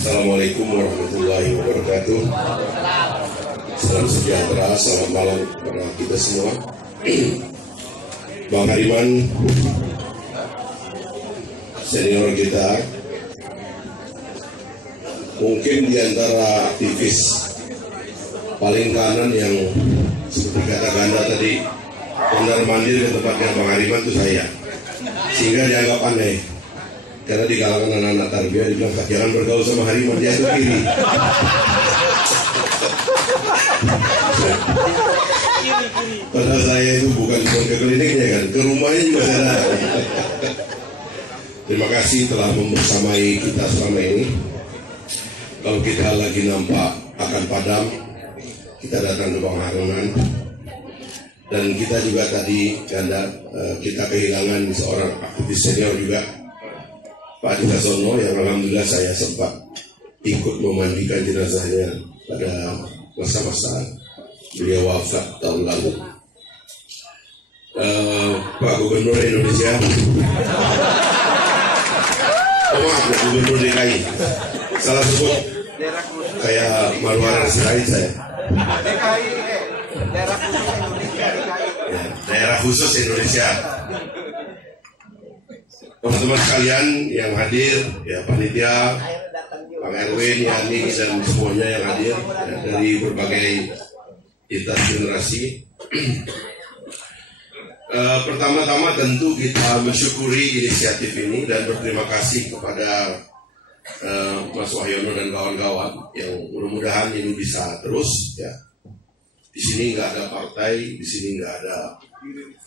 Assalamualaikum warahmatullahi wabarakatuh. Salam sejahtera, selamat malam kepada kita semua. Bang Hariman, senior kita, mungkin di antara aktivis paling kanan yang seperti kata Ganda tadi, mondar mandir ke tempatnya Bang Hariman itu saya, sehingga dianggap aneh. Karena di kalangan anak-anak tarbiyah dibilang, jangan bergaul sama Hariman, dia ke kiri. Padahal saya itu bukan cuma ke kliniknya kan, ke rumahnya juga saya datang. Terima kasih telah membersamai kita selama ini. Kalau kita lagi nampak akan padam, kita datang ke Bang Hariman. Dan kita juga tadi, kita kehilangan seorang aktivis senior juga, Pak Adi Kasono, yang alhamdulillah saya sempat ikut memandikan jenazahnya pada masa-masa beliau wafat tahun lalu. Pak Gubernur Indonesia, Gubernur DKI, salah sebut kayak Marwar Sirait saya. Daerah khusus Indonesia. Teman-teman sekalian yang hadir, ya panitia, Bang Erwin, Yani, dan semuanya yang hadir ya, dari berbagai lintas generasi. Pertama-tama tentu kita mensyukuri inisiatif ini dan berterima kasih kepada Mas Wahyono dan kawan-kawan yang mudah-mudahan ini bisa terus ya. Di sini nggak ada partai, di sini nggak ada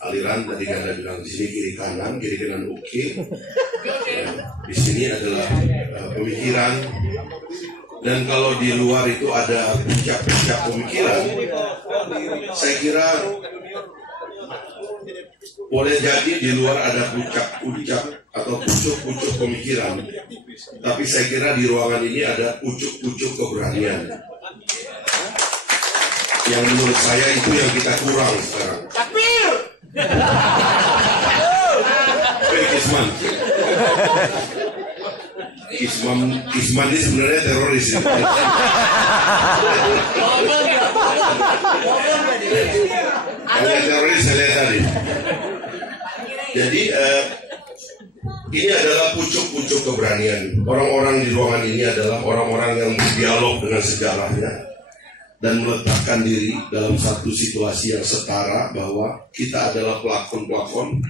aliran, tadi Ganda bilang di sini kiri kanan ukir. Ya, di sini adalah pemikiran, dan kalau di luar itu ada puncak-puncak pemikiran, saya kira boleh jadi di luar ada puncak-puncak atau pucuk-pucuk pemikiran, tapi saya kira di ruangan ini ada pucuk-pucuk keberanian. Yang menurut saya itu yang kita kurang sekarang. Takbir! Kisman ini sebenarnya teroris. Hanya teroris saya lihat tadi. Jadi ini adalah pucuk-pucuk keberanian. Orang-orang di ruangan ini adalah orang-orang yang berdialog dengan sejarahnya dan meletakkan diri dalam satu situasi yang setara, bahwa kita adalah pelakon-pelakon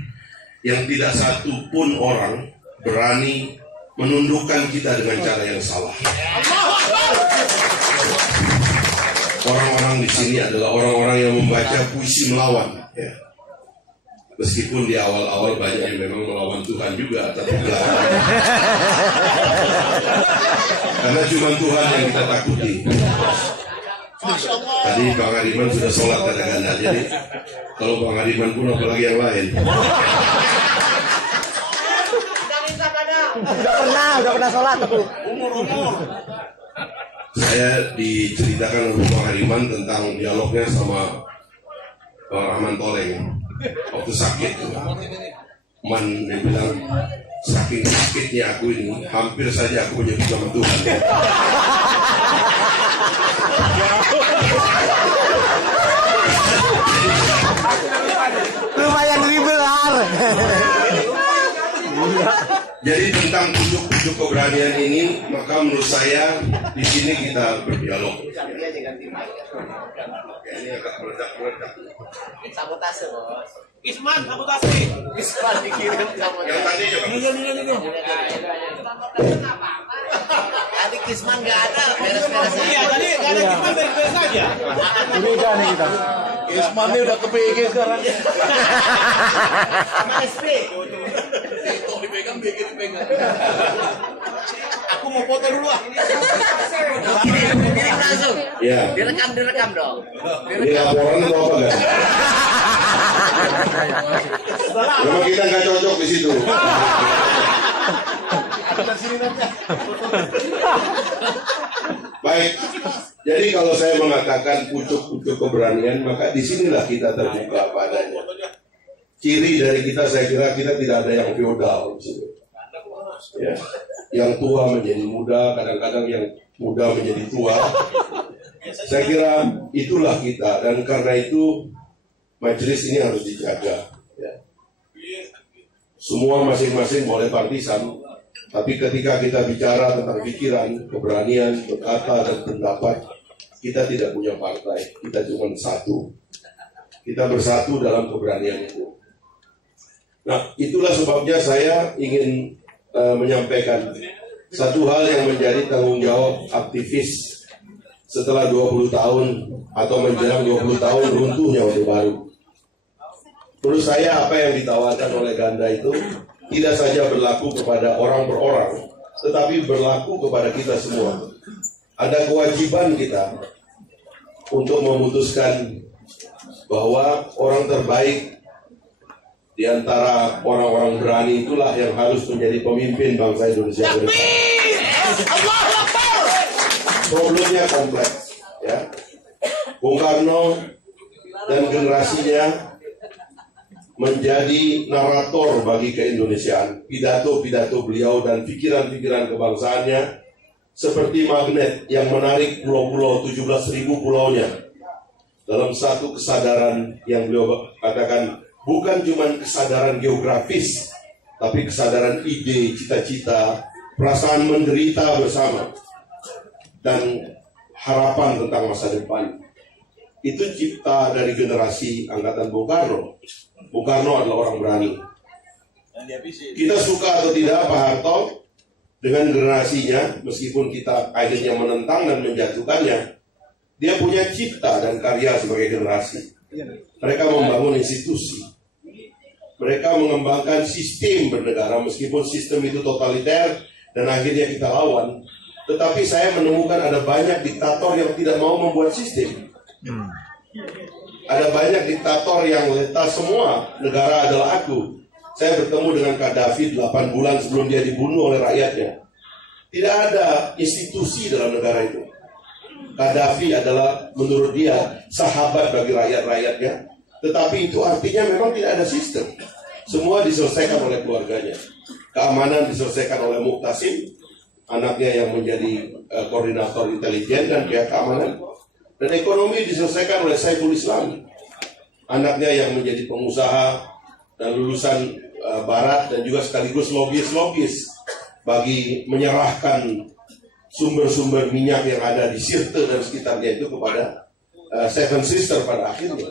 yang tidak satu pun orang berani menundukkan kita dengan cara yang salah. Orang-orang di sini adalah orang-orang yang membaca puisi melawan ya. Meskipun di awal-awal banyak yang memang melawan Tuhan juga, tapi karena cuma Tuhan yang kita takuti. Tadi Bang Hariman sudah sholat kata-kata, jadi kalau Bang Hariman pun apalagi yang lain. Udah pernah sholat tuh. Umur. Saya diceritakan oleh Bang Hariman tentang dialognya sama Bang Rahman Toleng waktu sakit tuh. Dia bilang, saking sakitnya aku ini, hampir saja aku menyebut nama Tuhan. Lumayan ribelar. Jadi tentang pucuk-pucuk keberanian ini, maka menurut saya di sini kita berdialog. Ini agak meledak-meledak. Sabotase, Bos. Isman, sabotase. Isman dikirim sabotase. Yang tadi coba. Ini. Tadi Kisman nggak ada, beres-beres. Iya, tadi nggak ada Kisman, beres-beres saja. Beda nih kita. Isman ini udah kepege sekarang. Sama SP. Itu dipegang, dipegang. Aku mau foto dulu ah. Kirim langsung. Ya. Direkam dong. Ini laporan atau apa enggak? Memang kita nggak cocok di situ. Baik. Jadi kalau saya mengatakan pucuk-pucuk keberanian, maka disinilah kita terbuka padanya. Ciri dari kita, saya kira kita tidak ada yang feodal di sini. Ya. Yang tua menjadi muda, kadang-kadang yang muda menjadi tua. Saya kira itulah kita, dan karena itu majelis ini harus dijaga. Ya. Semua masing-masing boleh partisan, tapi ketika kita bicara tentang pikiran, keberanian, berkata, dan pendapat, kita tidak punya partai, kita cuma satu. Kita bersatu dalam keberanian itu. Nah, itulah sebabnya saya ingin menyampaikan satu hal yang menjadi tanggung jawab aktivis setelah 20 tahun atau menjelang 20 tahun runtuhnya Orde Baru. Menurut saya apa yang ditawarkan oleh Ganda itu tidak saja berlaku kepada orang per orang, tetapi berlaku kepada kita semua. Ada kewajiban kita untuk memutuskan bahwa orang terbaik di antara orang-orang berani itulah yang harus menjadi pemimpin bangsa Indonesia ke depan. Problemnya kompleks, ya. Bung Karno dan generasinya menjadi narator bagi keindonesiaan. Pidato-pidato beliau dan pikiran-pikiran kebangsaannya seperti magnet yang menarik pulau-pulau 17.000 pulaunya dalam satu kesadaran yang beliau katakan bukan cuma kesadaran geografis, tapi kesadaran ide, cita-cita, perasaan menderita bersama, dan harapan tentang masa depan. Itu cipta dari generasi angkatan Bung Karno. Bung Karno adalah orang berani. Kita suka atau tidak Pak Harto, dengan generasinya, meskipun kita akhirnya menentang dan menjatuhkannya, dia punya cipta dan karya sebagai generasi. Mereka membangun institusi. Mereka mengembangkan sistem bernegara, meskipun sistem itu totaliter dan akhirnya kita lawan. Tetapi saya menemukan ada banyak diktator yang tidak mau membuat sistem. Ada banyak diktator yang letak semua, negara adalah aku. Saya bertemu dengan Gaddafi 8 bulan sebelum dia dibunuh oleh rakyatnya. Tidak ada institusi dalam negara itu. Gaddafi adalah menurut dia sahabat bagi rakyat-rakyatnya. Tetapi itu artinya memang tidak ada sistem. Semua diselesaikan oleh keluarganya. Keamanan diselesaikan oleh Muqtasim, anaknya yang menjadi koordinator intelijen dan pihak keamanan. Dan ekonomi diselesaikan oleh Saiful Islam, anaknya yang menjadi pengusaha dan lulusan barat dan juga sekaligus lobbyis bagi menyerahkan sumber-sumber minyak yang ada di Sirte dan sekitarnya itu kepada Seven Sister pada akhirnya,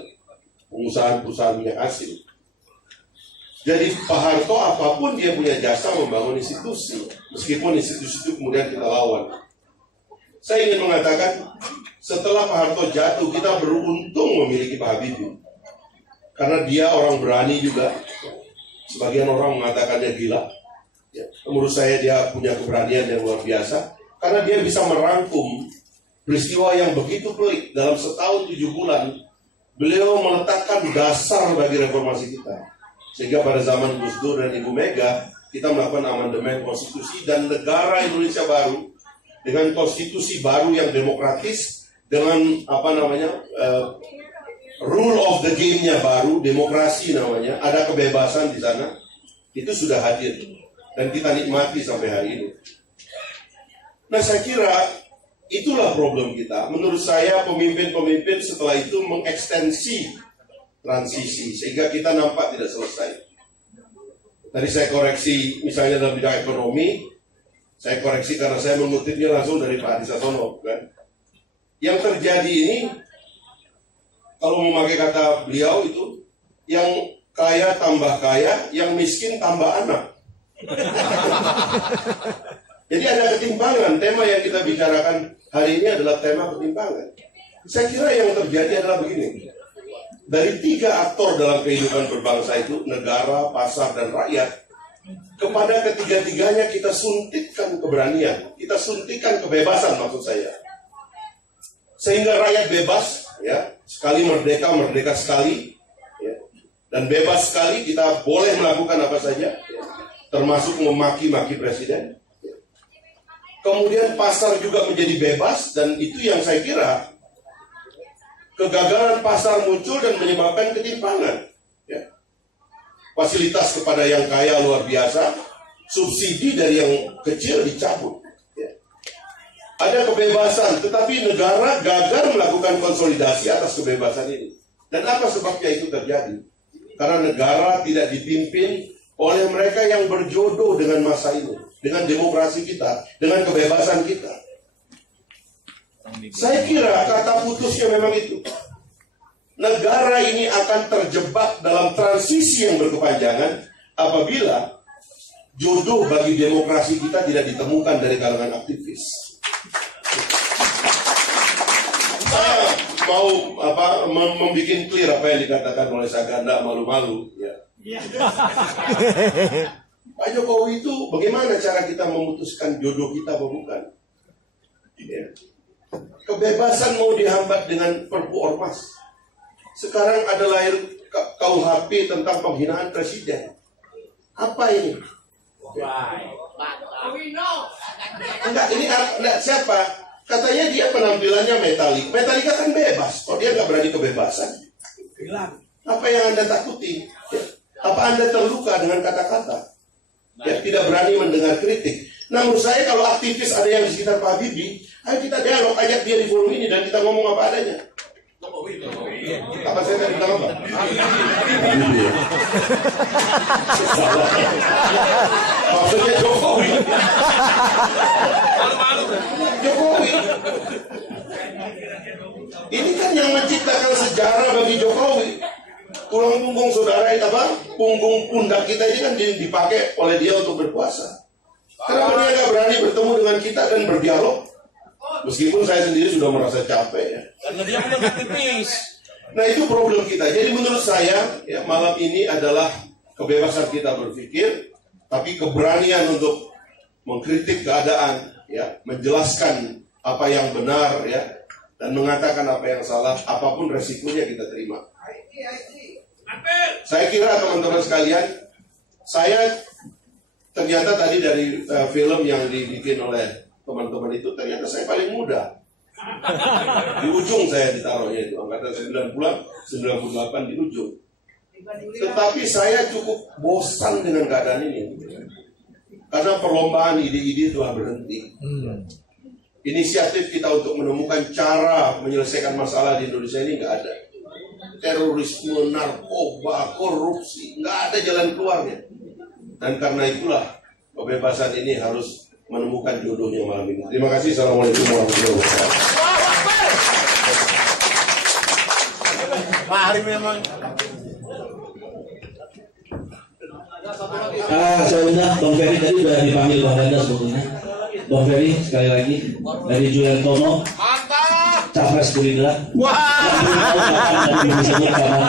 pengusaha-perusahaan minyak asing. Jadi Pak Harto apapun dia punya jasa membangun institusi, meskipun institusi itu kemudian kita lawan. Saya ingin mengatakan, setelah Pak Harto jatuh, kita beruntung memiliki Pak Habibie. Karena dia orang berani juga. Sebagian orang mengatakannya gila. Ya, menurut saya dia punya keberanian yang luar biasa. Karena dia bisa merangkum peristiwa yang begitu pelik. Dalam setahun 7 bulan, beliau meletakkan dasar bagi reformasi kita. Sehingga pada zaman Gus Dur dan Ibu Mega, kita melakukan amandemen konstitusi dan negara Indonesia baru dengan konstitusi baru yang demokratis, dengan rule of the game-nya baru, demokrasi namanya, ada kebebasan di sana, itu sudah hadir dan kita nikmati sampai hari ini. Nah, saya kira itulah problem kita. Menurut saya pemimpin-pemimpin setelah itu mengekstensi transisi sehingga kita nampak tidak selesai. Tadi saya koreksi misalnya dalam bidang ekonomi, saya koreksi karena saya mengutipnya langsung dari Pak Adi Sasono, kan? Yang terjadi ini, kalau memakai kata beliau itu, yang kaya tambah kaya, yang miskin tambah anak. Jadi ada ketimpangan. Tema yang kita bicarakan hari ini adalah tema ketimpangan. Saya kira yang terjadi adalah begini. Dari 3 aktor dalam kehidupan berbangsa itu, negara, pasar, dan rakyat, kepada ketiga-tiganya kita suntikkan keberanian, kita suntikkan kebebasan maksud saya. Sehingga rakyat bebas, ya, sekali merdeka, merdeka sekali, ya, dan bebas sekali kita boleh melakukan apa saja, ya, termasuk memaki-maki presiden. Kemudian pasar juga menjadi bebas, dan itu yang saya kira kegagalan pasar muncul dan menyebabkan ketimpangan. Ya. Fasilitas kepada yang kaya luar biasa, subsidi dari yang kecil dicabut. Ya. Ada kebebasan, tetapi negara gagal melakukan konsolidasi atas kebebasan ini. Dan apa sebabnya itu terjadi? Karena negara tidak dipimpin oleh mereka yang berjodoh dengan masa ini, dengan demokrasi kita, dengan kebebasan kita. Saya kira kata putusnya memang itu. Negara ini akan terjebak dalam transisi yang berkepanjangan apabila jodoh bagi demokrasi kita tidak ditemukan dari kalangan aktivis. Saya mau membuat clear apa yang dikatakan oleh Saganda malu-malu. Ya. Pak Jokowi itu bagaimana cara kita memutuskan jodoh kita atau bukan? Ya. Kebebasan mau dihambat dengan Perpu Ormas. Sekarang ada lahir KUHP tentang penghinaan presiden. Apa ini? Enggak, ini enggak siapa? Katanya dia penampilannya metalik. Metalika kan bebas. Kok dia nggak berani kebebasan? Apa yang Anda takuti? Apa Anda terluka dengan kata-kata? Ya, tidak berani mendengar kritik. Nah, menurut saya kalau aktivis ada yang di sekitar Pak Habibie, ayo kita dialog, ajak dia di forum ini dan kita ngomong apa adanya. Apa saya tadi bilang apa? Habibie ya? Maksudnya Jokowi. Jokowi. Ini kan yang menciptakan sejarah bagi Jokowi. Tulang punggung saudara itu apa? Punggung pundak kita ini kan dipakai oleh dia untuk berkuasa. Kenapa dia nggak berani bertemu dengan kita dan berdialog? Meskipun saya sendiri sudah merasa capek ya. Karena dia bukan aktivis. Nah itu problem kita. Jadi menurut saya ya, malam ini adalah kebebasan kita berpikir, tapi keberanian untuk mengkritik keadaan, ya, menjelaskan apa yang benar, ya, dan mengatakan apa yang salah, apapun resikonya kita terima. Saya kira teman-teman sekalian, saya ternyata tadi dari film yang dibikin oleh teman-teman itu ternyata saya paling muda. Di ujung saya ditaruhnya itu angkatan 98 di ujung. Tetapi saya cukup bosan dengan keadaan ini karena perlombaan ide-ide telah berhenti. Inisiatif kita untuk menemukan cara menyelesaikan masalah di Indonesia ini nggak ada. Terorisme, narkoba, korupsi, nggak ada jalan keluarnya. Dan karena itulah kebebasan ini harus menemukan jodohnya malam ini. Terima kasih. Assalamualaikum warahmatullahi wabarakatuh. Pak Hari memang. Saya undang Bang Ferry tadi sudah dipanggil Bang Ganda sebetulnya. Bang Ferry sekali lagi dari Juliantono. Mantap. Capres Gerindra. Wah. Yang belum tahu kapan dan belum disebut kapan.